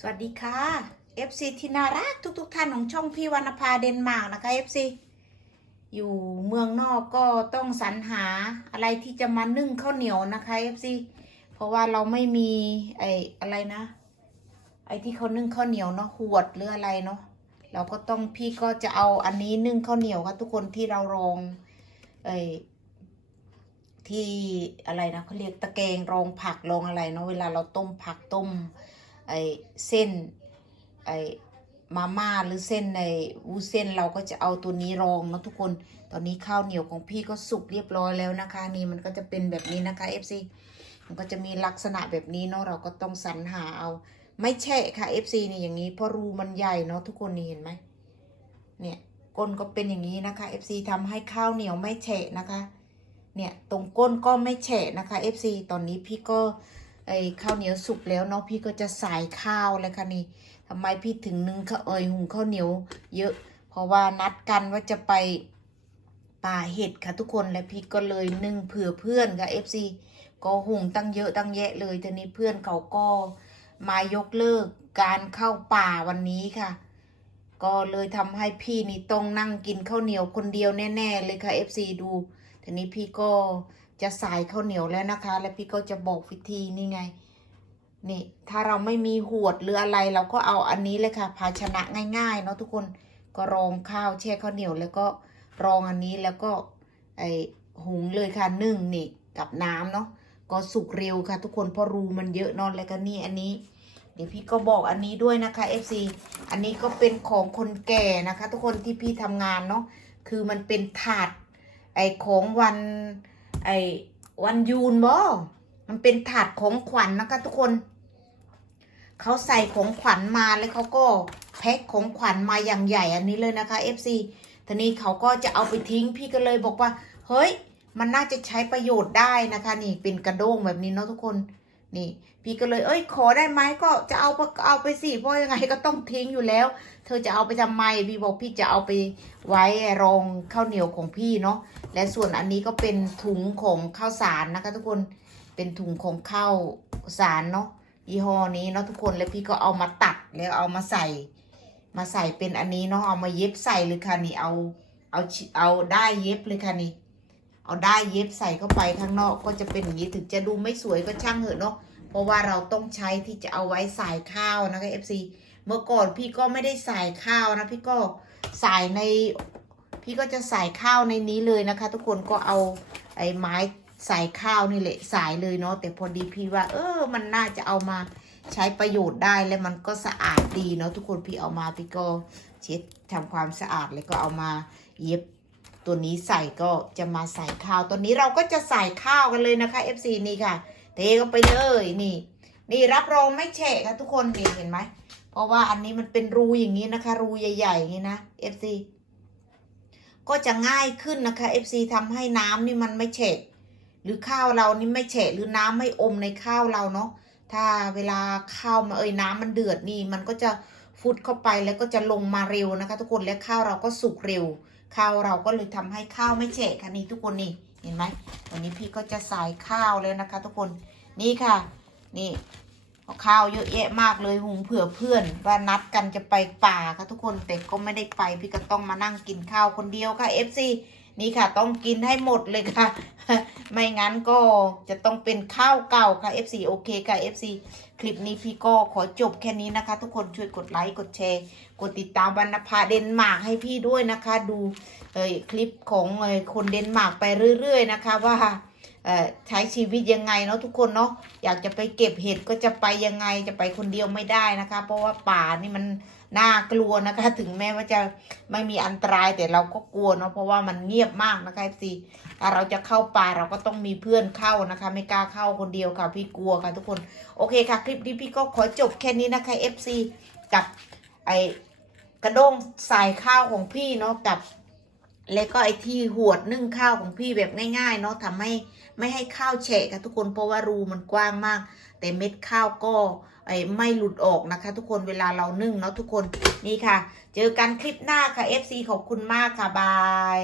สวัสดีค่ะ FC ที่น่ารักทุกๆทท่านของช่องพี่วรรณภาเดนมาร์กนะคะ FC อยู่เมืองนอกก็ต้องสรรหาอะไรที่จะมานึ่งข้าวเหนียวนะคะ FC เพราะว่าเราไม่มีไอ้อะไรนะ ไอ้ที่เขานึ่งข้าวเหนียวเนาะหวดหรืออะไรเนาะเราก็ต้องพี่ก็จะเอาอันนี้นึ่งข้าวเหนียวค่ะทุกคนที่เรารองไอ้ที่อะไรนะเขาเรียกตะแกรงรองผักรองอะไรเนาะเวลาเราต้มผักต้ม ไอเส้นไอมาม่าหรือเส้นในวูเส้นเราก็จะเอาตัวนี้รองเนาะทุกคน ตอนนี้ข้าวเหนียวของพี่ก็สุกเรียบร้อยแล้วนะคะ นี่มันก็จะเป็นแบบนี้นะคะ FC มันก็จะมีลักษณะแบบนี้เนาะเราก็ต้องสรรหาเอา ไม่แฉะค่ะ FC นี่อย่างนี้เพราะรูมันใหญ่เนาะทุกคนนี่เห็นไหมเนี่ยก้นก็เป็นอย่างนี้นะคะ FC ทำให้ข้าวเหนียวไม่แฉะนะคะ เนี่ยตรงก้นก็ไม่แฉะนะคะ FC ตอนนี้พี่ก็ ไอ้ข้าวเหนียวสุกแล้วเนาะพี่ก็จะใส่ข้าวเลยค่ะนี่ทำไมพี่ถึงนึ่งข้าวเอยหุงข้าวเหนียว เยอะ เพราะว่านัดกันว่าจะไปป่าเห็ดค่ะทุกคนและพี่ก็เลยนึ่งเผื่อเพื่อนค่ะ FC ก็หุงตั้งเยอะตั้งแยะเลยทีนี้เพื่อนเขาก็มายกเลิกการเข้าป่าวันนี้ค่ะ ก็เลยทำให้พี่นี่ต้องนั่งกินข้าวเหนียวคนเดียวแน่ ๆ เลยค่ะ FC ดูทีนี้พี่ก็ จะสายข้าวเหนียวแล้วนะคะ แล้วพี่ก็จะบอกวิธีนี่ไง นี่ ถ้าเราไม่มีหวดหรืออะไรเราก็เอาอันนี้เลยค่ะ ภาชนะง่าย ๆ เนาะทุกคนก็รองข้าวแช่ข้าวเหนียวแล้วก็รองอันนี้แล้วก็ไอหุงเลยค่ะนึ่งนี่กับน้ำเนาะก็สุกเร็วค่ะ ทุกคนเพราะรูมันเยอะนอนแล้วก็นี่อันนี้ เดี๋ยวพี่ก็บอกอันนี้ด้วยนะคะ FC อันนี้ก็เป็นของคนแก่นะคะ ทุกคนที่พี่ทำงานเนาะคือมันเป็นถาดไอของวัน ไอ้วันยูนบ่มันเป็นถาดของขวัญนนะคะทุกคน เขาใส่ของขวัญมาแล้วเขาก็แพ็คของขวัญมาอย่างใหญ่อันนี้เลยนะคะ FC ทีนี้เขาก็จะเอาไปทิ้งพี่ก็เลยบอกว่า เฮ้ย มันน่าจะใช้ประโยชน์ได้นะคะ นี่เป็นกระด้งแบบนี้เนาะทุกคน นี่ พี่ก็เลย เอ้ย ขอได้ไหมก็จะเอาเอาไปสิเพราะยังไงก็ต้องทิ้งอยู่แล้ว เธอจะเอาไปทำไมพี่บอกพี่จะเอาไปไว้รองข้าวเหนียวของพี่เนาะและส่วนอันนี้ก็เป็นถุงของข้าวสารนะคะ ทุกคนเป็นถุงของข้าวสารเนาะยี่ห้อนี้เนาะทุกคนแล้วพี่ก็เอามาตัดแล้วเอามาใส่ มาใส่เป็นอันนี้เนาะเอามาเย็บใส่เลยค่ะนี่เอาเอาเอาได้เย็บเลยค่ะนี่ เอาได้เย็บใส่เข้าไปข้างนอกก็จะเป็นอย่างนี้ถึงจะดูไม่สวยก็ช่างเหอะเนาะเพราะว่าเราต้องใช้ที่จะเอาไว้ใส่ข้าวนะคะ FC เมื่อก่อนพี่ก็ไม่ได้ใส่ข้าวนะพี่ก็ใส่ในพี่ก็จะใส่ข้าวในนี้เลยนะคะ ทุกคนก็เอาไอ้ไม้ใส่ข้าวนี่แหละใส่เลยเนาะแต่พอดีพี่ว่า เออ มันน่าจะเอามาใช้ประโยชน์ได้และมันก็สะอาดดีเนาะทุกคนพี่เอามาพี่ก็เช็ดทำความสะอาดแล้วก็เอามาเย็บ ตัวนี้ใส่ก็จะมาใส่ข้าวตัวนี้เราก็จะใส่ข้าวกันเลยนะคะ FC นี่ค่ะ เทก็ไปเลยนี่ นี่รับรองไม่แฉะค่ะทุกคนนี่เห็นไหมเพราะว่าอันนี้มันเป็นรูอย่างนี้นะคะ รูใหญ่ๆอย่างนี้นะ FC ก็จะง่ายขึ้นนะคะ FC ทำให้น้ำนี่มันไม่เฉะหรือข้าวเรานี่ไม่เฉะหรือน้ำไม่อมในข้าวเราเนาะถ้าเวลาข้าวมาเอ่ยน้ำมันเดือดนี่ มันก็จะฟุดเข้าไปแล้วก็จะลงมาเร็วนะคะ ทุกคนและข้าวเราก็สุกเร็ว ข้าวเราก็เลยทำให้ข้าวไม่เฉะค่ะนี่ทุกคนนี่เห็นไหมวันนี้พี่ก็จะใส่ข้าวแล้วนะคะ ทุกคนนี่ค่ะ นี่ข้าวเยอะแยะมากเลยหุงเผื่อเพื่อนว่านัดกันจะไปป่าค่ะทุกคนแต่ก็ไม่ได้ไป พี่ก็ต้องมานั่งกินข้าวคนเดียวค่ะ FC นี่ค่ะ ต้องกินให้หมดเลยค่ะ ไม่งั้นก็จะต้องเป็นข้าวเก่าค่ะ FC โอเคค่ะ FC คลิปนี้พี่ก็ขอจบแค่นี้นะคะ ทุกคนช่วยกดไลค์กดแชร์ กดติดตามวรรณภาเดนมาร์กให้พี่ด้วยนะคะ ดูคลิปของคนเดนมาร์กไปเรื่อย ๆ นะคะว่า ใช้ชีวิตยังไงเนาะทุกคนเนาะอยากจะไปเก็บเห็ดก็จะไปยังไงจะไปคนเดียวไม่ได้นะคะ เพราะว่าป่านี่มันน่ากลัวนะคะ ถึงแม้ว่าจะไม่มีอันตรายแต่เราก็กลัวเนาะเพราะว่ามันเงียบมากนะคะ FC ถ้าเราจะเข้าป่าเราก็ต้องมีเพื่อนเข้านะคะ ไม่กล้าเข้าคนเดียวค่ะพี่กลัวค่ะทุกคนโอเคค่ะ คลิปนี้พี่ก็ขอจบแค่นี้นะคะ FC กับไอกระด้งสายข้าวของพี่เนาะกับ แล้วก็ไอ้ที่หวดนึ่งข้าวของพี่แบบง่าย ๆ เนาะทำให้ไม่ให้ข้าวแฉะค่ะทุกคนเพราะว่ารูมันกว้างมาก แต่เม็ดข้าวก็ไอ้ไม่หลุดออกนะคะ ทุกคนเวลาเรานึ่งเนาะทุกคนนี่ค่ะ เจอกันคลิปหน้าค่ะ FC ขอบคุณมากค่ะบาย